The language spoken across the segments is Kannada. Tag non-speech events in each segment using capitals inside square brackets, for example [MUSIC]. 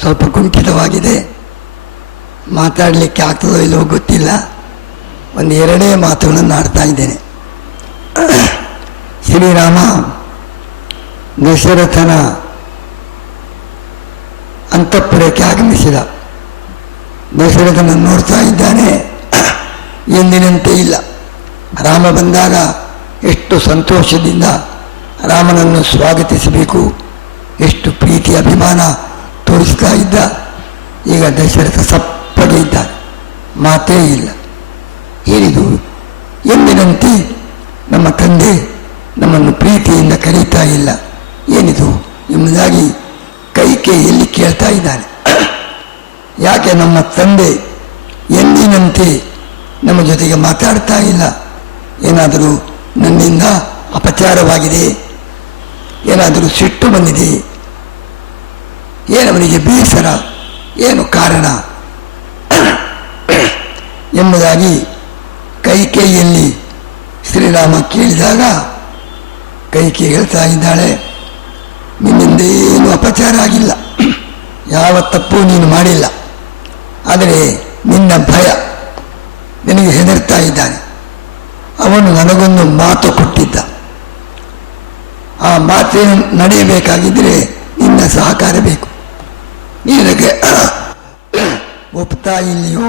ಸ್ವಲ್ಪ ಕುಂಠಿತವಾಗಿದೆ ಮಾತಾಡಲಿಕ್ಕೆ ಆಗ್ತದೋ ಇಲ್ಲವೋ ಗೊತ್ತಿಲ್ಲ. ಒಂದು ಎರಡೇ ಮಾತುಗಳನ್ನು ಆಡ್ತಾ ಇದ್ದೇನೆ. ಶ್ರೀರಾಮ, ದಶರಥನ ಅಂತಃಪುರಕ್ಕೆ ಆಗಮಿಸಿದ. ದಶರಥನ ನೋಡ್ತಾ ಇದ್ದಾನೆ. ಎಂದಿನಂತೆ ಇಲ್ಲ. ರಾಮ ಬಂದಾಗ ಎಷ್ಟು ಸಂತೋಷದಿಂದ ರಾಮನನ್ನು ಸ್ವಾಗತಿಸಬೇಕು. ಎಷ್ಟು ಪ್ರೀತಿ, ಅಭಿಮಾನ ತೋರಿಸ್ತಾ ಇದ್ದ. ಈಗ ದಶರಥ ಸಪ್ಪಗೆ ಇದ್ದ. ಮಾತೇ ಇಲ್ಲ. ಏನಿದು? ಎಂದಿನಂತೆ ನಮ್ಮ ತಂದೆ ನಮ್ಮನ್ನು ಪ್ರೀತಿಯಿಂದ ಕರೀತಾ ಇಲ್ಲ. ಏನಿದು? ಎಂಬುದಾಗಿ ಕೈಕೇಯಲ್ಲಿ ಕೇಳ್ತಾ ಇದ್ದಾನೆ. ಯಾಕೆ ನಮ್ಮ ತಂದೆ ಎಂದಿನಂತೆ ನಮ್ಮ ಜೊತೆಗೆ ಮಾತಾಡ್ತಾ ಇಲ್ಲ? ಏನಾದರೂ ನನ್ನಿಂದ ಅಪಚಾರವಾಗಿದೆ? ಏನಾದರೂ ಸಿಟ್ಟು ಬಂದಿದೆ? ಏನವನಿಗೆ ಬೇಸರ? ಏನು ಕಾರಣ? ಎಂಬುದಾಗಿ ಕೈಕೇಯಿಯಲ್ಲಿ ಶ್ರೀರಾಮ ಕೇಳಿದಾಗ ಕೈಕೇ ಹೇಳ್ತಾ ಇದ್ದಾಳೆ ನಿನ್ನಿಂದ ಏನು ಅಪಚಾರ ಆಗಿಲ್ಲ. ಯಾವ ತಪ್ಪು ನೀನು ಮಾಡಿಲ್ಲ. ಆದರೆ ನಿನ್ನ ಭಯ ನಿನಗೆ ಹೆದರ್ತಾ ಇದ್ದಾನೆ. ಅವನು ನನಗೊಂದು ಮಾತು ಕೊಟ್ಟಿದ್ದ. ಆ ಮಾತೇ ನಡೆಯಬೇಕಾಗಿದ್ದರೆ ನಿನ್ನ ಸಹಕಾರ ಬೇಕು. ನಿನಗೆ [COUGHS] ಒಪ್ತಾ ಇಲ್ಲಿಯೋ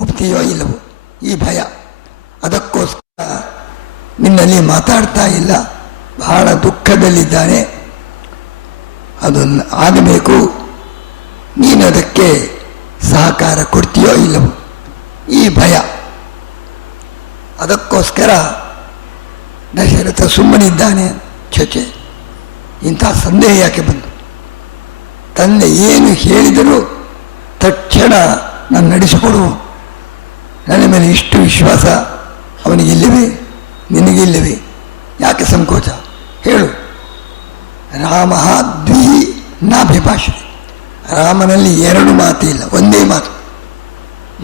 ಒಪ್ತೀಯೋ ಇಲ್ಲವೋ? ಈ ಭಯ. ಅದಕ್ಕೋಸ್ಕರ ನಿನ್ನಲ್ಲಿ ಮಾತಾಡ್ತಾ ಇಲ್ಲ. ಬಹಳ ದುಃಖದಲ್ಲಿದ್ದಾನೆ. ಅದನ್ನು ಆಗಬೇಕು. ನೀನು ಅದಕ್ಕೆ ಸಹಕಾರ ಕೊಡ್ತೀಯೋ ಇಲ್ಲವೋ? ಈ ಭಯ. ಅದಕ್ಕೋಸ್ಕರ ದಶರಥ ಸುಮ್ಮನಿದ್ದಾನೆ. ಚೊಚೆ ಇಂಥ ಸಂದೇಹ ಯಾಕೆ ಬಂತು? ತಂದೆ ಏನು ಹೇಳಿದರೂ ತಕ್ಷಣ ನಾನು ನಡೆಸಿಕೊಡು. ನನ್ನ ಮೇಲೆ ಇಷ್ಟು ವಿಶ್ವಾಸ ಅವನಿಗಿಲ್ಲವೇ ನಿನಗಿಲ್ಲವೇ ಯಾಕೆ ಸಂಕೋಚ? ಹೇಳು. ರಾಮ ದ್ವಿ ನಾಭಿಭಾಷೆ ರಾಮನಲ್ಲಿ ಎರಡು ಮಾತು ಇಲ್ಲ, ಒಂದೇ ಮಾತು.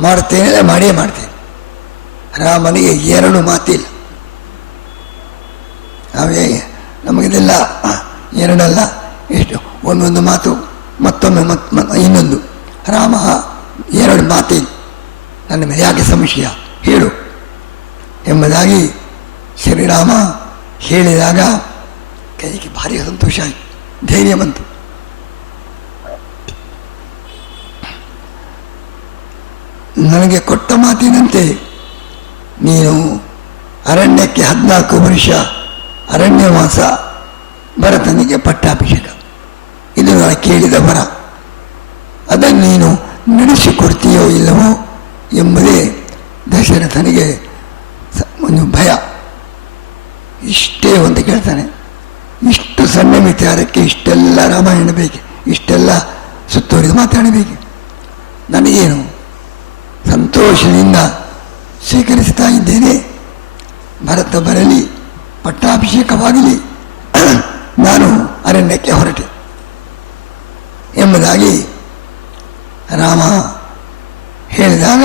ಮಾಡ್ತೇನೆ ಮಾಡೇ ಮಾಡ್ತೇನೆ. ರಾಮನಿಗೆ ಎರಡು ಮಾತಿಲ್ಲ ನಾವೇ ನಮಗಿದೆಲ್ಲ ಎರಡಲ್ಲ, ಎಷ್ಟು, ಒಂದೊಂದು ಮಾತು. ಮತ್ತೊಮ್ಮೆ ಮತ್ ಇನ್ನೊಂದು. ರಾಮ, ಎರಡು ಮಾತೆ. ನನ್ನ ಮೇಲೆ ಯಾಕೆ ಸಂಶಯ? ಹೇಳು. ಎಂಬುದಾಗಿ ಶ್ರೀರಾಮ ಹೇಳಿದಾಗ ಕೈಗೆ ಭಾರಿ ಸಂತೋಷ ಆಯಿತು. ಧೈರ್ಯ ಬಂತು. ನನಗೆ ಕೊಟ್ಟ ಮಾತಿನಂತೆ, ನೀನು ಅರಣ್ಯಕ್ಕೆ ಹದಿನಾಲ್ಕು ವರ್ಷ ಅರಣ್ಯವಾಸ ಭರತನಿಗೆ ಪಟ್ಟಾಭಿಷೇಕ. ನಾನು ಕೇಳಿದ ಬರ ಅದನ್ನು ನೀನು ನಡೆಸಿಕೊಡ್ತೀಯೋ ಇಲ್ಲವೋ ಎಂಬುದೇ ದಶರಥನಿಗೆ ಒಂದು ಭಯ. ಇಷ್ಟೇ ಒಂದು ಕೇಳ್ತಾನೆ. ಇಷ್ಟು ಸಣ್ಣ ವಿಚಾರಕ್ಕೆ ಇಷ್ಟೆಲ್ಲ ರಾಮಾಯಣ ಬೇಕು? ಇಷ್ಟೆಲ್ಲ ಸುತ್ತುವರಿದು ಮಾತಾಡಬೇಕು ನನಗೇನು ಸಂತೋಷದಿಂದ ಸ್ವೀಕರಿಸ್ತಾ ಇದ್ದೇನೆ. ಭರತ ಬರಲಿ ಪಟ್ಟಾಭಿಷೇಕವಾಗಲಿ. ನಾನು ಅರಣ್ಯಕ್ಕೆ ಹೊರಟೆ. ಎಂಬುದಾಗಿ ರಾಮ ಹೇಳಿದಾಗ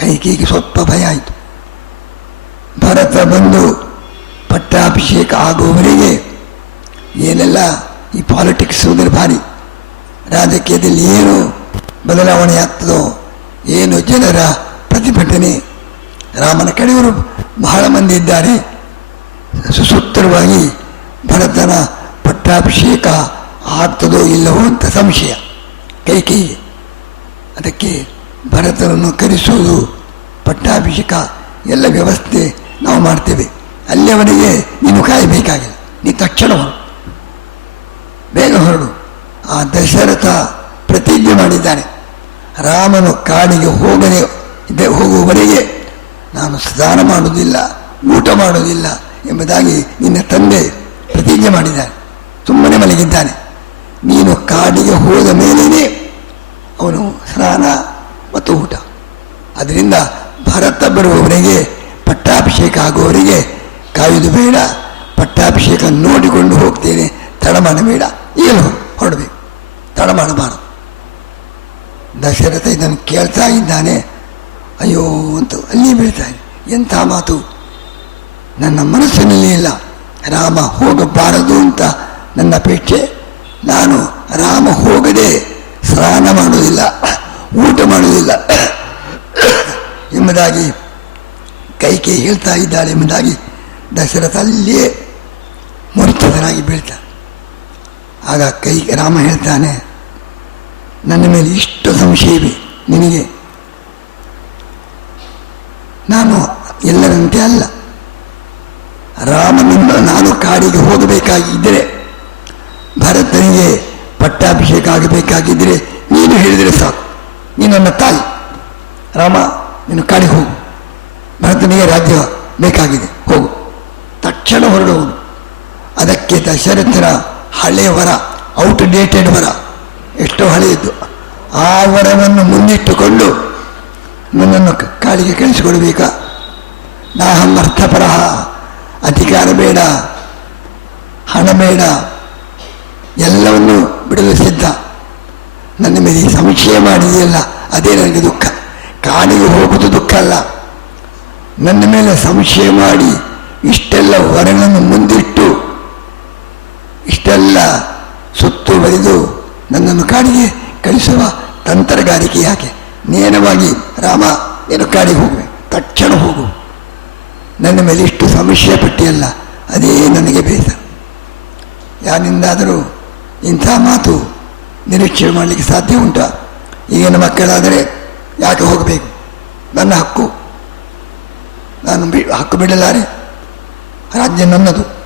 ಕೈಕೇಯಿಗೆ ಸ್ವಲ್ಪ ಭಯ ಆಯಿತು. ಭರತ ಬಂದು ಪಟ್ಟಾಭಿಷೇಕ ಆಗುವವರೆಗೆ ಏನೆಲ್ಲ ಈ ಪಾಲಿಟಿಕ್ಸ್ ಹೋದರೆ ಭಾರಿ? ರಾಜಕೀಯದಲ್ಲಿ ಏನು ಬದಲಾವಣೆ ಆಗ್ತದೋ, ಏನು ಜನರ ಪ್ರತಿಭಟನೆ? ರಾಮನ ಕಡೆಯವರು ಬಹಳ ಮಂದಿ ಇದ್ದಾರೆ. ಸುಸೂತ್ರವಾಗಿ ಭರತನ ಪಟ್ಟಾಭಿಷೇಕ ಆಗ್ತದೋ ಇಲ್ಲವೋ ಅಂತ ಸಂಶಯ. ಕೈಕೇಯಿಗೆ ಅದಕ್ಕೆ ಭರತರನ್ನು ಕರೆಸುವುದು ಪಟ್ಟಾಭಿಷೇಕ, ಎಲ್ಲ ವ್ಯವಸ್ಥೆ ನಾವು ಮಾಡ್ತೇವೆ. ಅಲ್ಲಿಯವರೆಗೆ ನೀನು ಕಾಯಬೇಕಾಗಿಲ್ಲ. ನೀ ತಕ್ಷಣ ಹೊರಡು. ಬೇಗ ಹೊರಡು. ಆ ದಶರಥ ಪ್ರತಿಜ್ಞೆ ಮಾಡಿದ್ದಾನೆ. ರಾಮನು ಕಾಡಿಗೆ ಹೋಗದೆ ಹೋಗುವವರೆಗೆ ನಾನು ಸ್ನಾನ ಮಾಡುವುದಿಲ್ಲ, ಊಟ ಮಾಡುವುದಿಲ್ಲ ಎಂಬುದಾಗಿ ನಿನ್ನ ತಂದೆ ಪ್ರತಿಜ್ಞೆ ಮಾಡಿದ್ದಾನೆ. ಸುಮ್ಮನೆ ಮಲಗಿದ್ದಾನೆ. ನೀನು ಕಾಡಿಗೆ ಹೋದ ಮೇಲೇನೆ ಅವನು ಸ್ನಾನ ಮತ್ತು ಊಟ. ಅದರಿಂದ ಭರತ ಬರುವವರಿಗೆ ಪಟ್ಟಾಭಿಷೇಕ ಆಗುವವರಿಗೆ ಕಾಯುವುದು ಬೇಡ, ಪಟ್ಟಾಭಿಷೇಕ ನೋಡಿಕೊಂಡು ಹೋಗ್ತೇನೆ, ತಡಮಾನ ಬೇಡ ಏನು ಹೊರಡಬೇಕು ತಡಮಾಡಬಾರದು ದಶರಥ ಇದನ್ನು ಕೇಳ್ತಾ ಇದ್ದಾನೆ, ಅಯ್ಯೋ ಅಂತ ಅಲ್ಲಿ ಬೀಳ್ತಾನೆ ಎಂಥ ಮಾತು? ನನ್ನ ಮನಸ್ಸಿನಲ್ಲಿ ಇಲ್ಲ, ರಾಮ ಹೋಗಬಾರದು ಅಂತ ನನ್ನ ಅಪೇಕ್ಷೆ. ನಾನು ರಾಮ ಹೋಗದೆ ಸ್ನಾನ ಮಾಡುವುದಿಲ್ಲ, ಊಟ ಮಾಡುವುದಿಲ್ಲ. ಎಂಬುದಾಗಿ ಕೈಕೆ ಹೇಳ್ತಾ ಇದ್ದಾಳೆ ಎಂಬುದಾಗಿ ದಶರಥ ಅಲ್ಲಿಯೇ ಮೂರ್ಛಿತನಾಗಿ ಬೀಳ್ತಾನೆ ಆಗ ಕೈ ರಾಮ ಹೇಳ್ತಾನೆ, ನನ್ನ ಮೇಲೆ ಇಷ್ಟು ಸಂಶಯವೇ ನಿನಗೆ. ನಾನು ಎಲ್ಲರಂತೆ ಅಲ್ಲ. ರಾಮನಿಂದ ನಾನು ಕಾಡಿಗೆ ಹೋಗಬೇಕಾಗಿದ್ದರೆ ಭರತನಿಗೆ ಪಟ್ಟಾಭಿಷೇಕ ಆಗಬೇಕಾಗಿದ್ದರೆ ನೀನು ಹೇಳಿದರೆ ಸಾಕು. ನೀನು ನನ್ನ ತಾಯಿ. ರಾಮ, ನೀನು ಕಾಡಿಗೆ ಹೋಗು. ಭರತನಿಗೆ ರಾಜ್ಯ ಬೇಕಾಗಿದೆ. ಹೋಗು. ತಕ್ಷಣ ಹೊರಡುವನು. ಅದಕ್ಕೆ ದಶರಥರ ಹಳೆಯ ವರ ಔಟ್ ಡೇಟೆಡ್ ವರ, ಎಷ್ಟೋ ಹಳೆಯದ್ದು. ಆ ವರವನ್ನು ಮುಂದಿಟ್ಟುಕೊಂಡು ನನ್ನನ್ನು ಕಾಳಿಗೆ ಕಳಿಸಿಕೊಡಬೇಕಾ? ನಾಹಂ ಅರ್ಥಪರಹ. ಅಧಿಕಾರ ಬೇಡ. ಹಣ ಬೇಡ. ಎಲ್ಲವನ್ನು ಬಿಡಲು ಸಿದ್ಧ. ನನ್ನ ಮೇಲೆ ಸಂಶಯ ಮಾಡಿದೆಯಲ್ಲ, ಅದೇ ನನಗೆ ದುಃಖ. ಕಾಡಿಗೆ ಹೋಗುವುದು ದುಃಖ ಅಲ್ಲ. ನನ್ನ ಮೇಲೆ ಸಂಶಯ ಮಾಡಿ ಇಷ್ಟೆಲ್ಲ ವರಗಳನ್ನು ಮುಂದಿಟ್ಟು, ಇಷ್ಟೆಲ್ಲ ಸುತ್ತುವರಿದು ನನ್ನನ್ನು ಕಾಡಿಗೆ ಕಳಿಸುವ ತಂತ್ರಗಾರಿಕೆ ಯಾಕೆ? ನೇರವಾಗಿ, ರಾಮ, ನೀನು ಕಾಡಿಗೆ ಹೋಗುವೆ ತಕ್ಷಣ ಹೋಗು. ನನ್ನ ಮೇಲೆ ಇಷ್ಟು ಸಂಶಯ ಪಟ್ಟಿಯಲ್ಲ, ಅದೇ ನನಗೆ ಬೇಸರ. ಯಾರಿಂದಾದರೂ ಇಂಥ ಮಾತು ನಿರೀಕ್ಷೆ ಮಾಡಲಿಕ್ಕೆ ಸಾಧ್ಯ ಉಂಟಾ? ಈಗಿನ ಮಕ್ಕಳಾದರೆ ಯಾಕೆ ಹೋಗಬೇಕು? ನನ್ನ ಹಕ್ಕು. ನಾನು ಬಿ, ಹಕ್ಕು ಬಿಡಲಾರೆ. ರಾಜ್ಯ ನನ್ನದು.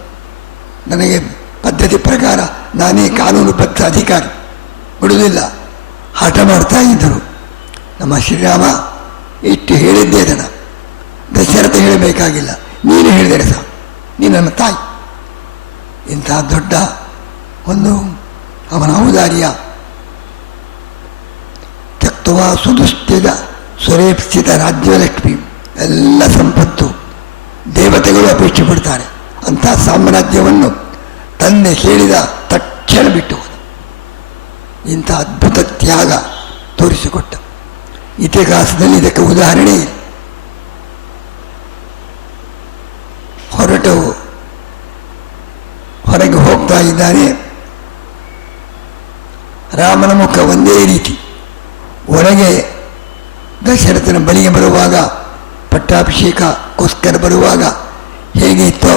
ನನಗೆ ಪದ್ಧತಿ ಪ್ರಕಾರ ನಾನೇ ಕಾನೂನುಬದ್ಧ ಅಧಿಕಾರಿ. ಬಿಡುವುದಿಲ್ಲ. ಹಠ ಮಾಡ್ತಾ ಇದ್ದರು. ನಮ್ಮ ಶ್ರೀರಾಮ ಇಷ್ಟು ಹೇಳಿದ್ದೇ ಅದನ್ನು ದಶರಥ ಹೇಳಬೇಕಾಗಿಲ್ಲ. ನೀನು ಹೇಳಿದರೆ ಸಹ ನೀನು ನನ್ನ ತಾಯಿ. ಇಂಥ ದೊಡ್ಡ ಒಂದು ಅವನ ಔದಾರ್ಯ. ತಕ್ತವಾ ಸುದುಸ್ಥಿತ ಸ್ವರೇಪಿಸಿದ ರಾಜ್ಯಲಕ್ಷ್ಮಿ, ಎಲ್ಲ ಸಂಪತ್ತು ದೇವತೆಗಳು ಅಪೇಕ್ಷೆ ಪಡ್ತಾರೆ. ಅಂಥ ಸಾಮ್ರಾಜ್ಯವನ್ನು ತಂದೆ ಹೇಳಿದ ತಕ್ಷಣ ಬಿಟ್ಟು ಹೋದ. ಇಂಥ ಅದ್ಭುತ ತ್ಯಾಗ ತೋರಿಸಿಕೊಟ್ಟ. ಇತಿಹಾಸದಲ್ಲಿ ಇದಕ್ಕೆ ಉದಾಹರಣೆ ಇದೆ ಹೊರಟು ಹೊರಗೆ ಹೋಗ್ತಾ ಇದ್ದಾನೆ ರಾಮನ ಮುಖ ಒಂದೇ ರೀತಿ. ಒಳಗೆ ದಶರಥನ ಬಳಿಗೆ ಬರುವಾಗ ಪಟ್ಟಾಭಿಷೇಕಕ್ಕೋಸ್ಕರ ಬರುವಾಗ ಹೇಗೆ ಇತ್ತೋ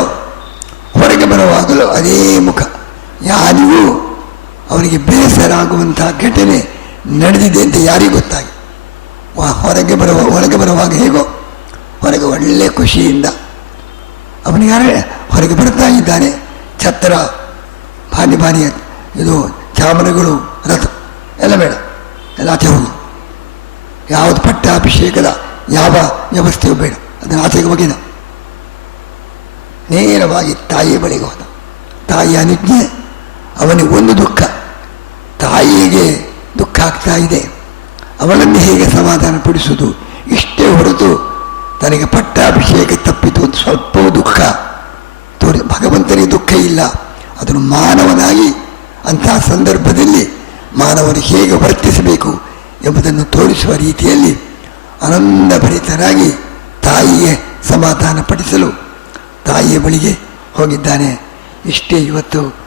ಹೊರಗೆ ಬರುವಾಗಲೂ ಅದೇ ಮುಖ. ಯಾರಿಗೂ ಅವರಿಗೆ ಬೇಸರಾಗುವಂಥ ಘಟನೆ ನಡೆದಿದೆ ಅಂತ ಯಾರಿಗೂ ಗೊತ್ತಾಗಿ. ವಾ, ಹೊರಗೆ ಬರುವ, ಒಳಗೆ ಬರುವಾಗ ಹೇಗೋ, ಹೊರಗೆ ಒಳ್ಳೆ ಖುಷಿಯಿಂದ ಅವನಿಗಾರೆ ಹೊರಗೆ ಬರ್ತಾ ಇದ್ದಾನೆ. ಛತ್ರ, ಭಾರಿ ಭಾರಿ ಇದು ಚಾಮರಗಳು ರಥ ಎಲ್ಲ ಬೇಡ. ಎಲ್ಲ ಹೋಗಿ. ಯಾವುದು ಪಟ್ಟಾಭಿಷೇಕದ ಯಾವ ವ್ಯವಸ್ಥೆಯೂ ಬೇಡ. ಅದನ್ನು ಆಚೆಗೆ ಹೋಗಿದ ನೇರವಾಗಿ ತಾಯಿಯ ಬಳಿಗೆ ಹೋದ. ತಾಯಿಯ ಅನುಜ್ಞೆ, ಅವನಿಗೆ ಒಂದು ದುಃಖ. ತಾಯಿಗೆ ದುಃಖ ಆಗ್ತಾ ಇದೆ. ಅವನನ್ನು ಹೇಗೆ ಸಮಾಧಾನ ಪಡಿಸುವುದು? ಇಷ್ಟೇ ಹೊರತು ತನಗೆ ಪಟ್ಟಾಭಿಷೇಕ ತಪ್ಪಿತು ಒಂದು ಸ್ವಲ್ಪವೂ ದುಃಖ. ತೋರಿ, ಭಗವಂತನಿಗೆ ದುಃಖ ಇಲ್ಲ. ಅದನ್ನು ಮಾನವನಾಗಿ ಅಂತಹ ಸಂದರ್ಭದಲ್ಲಿ ಮಾನವರು ಹೇಗೆ ವರ್ತಿಸಬೇಕು ಎಂಬುದನ್ನು ತೋರಿಸುವ ರೀತಿಯಲ್ಲಿ ಆನಂದಭರಿತರಾಗಿ ತಾಯಿಯೇ ಸಮಾಧಾನ ಪಡಿಸಲು ತಾಯಿಯ ಬಳಿಗೆ ಹೋಗಿದ್ದಾನೆ. ಇಷ್ಟೇ ಇವತ್ತು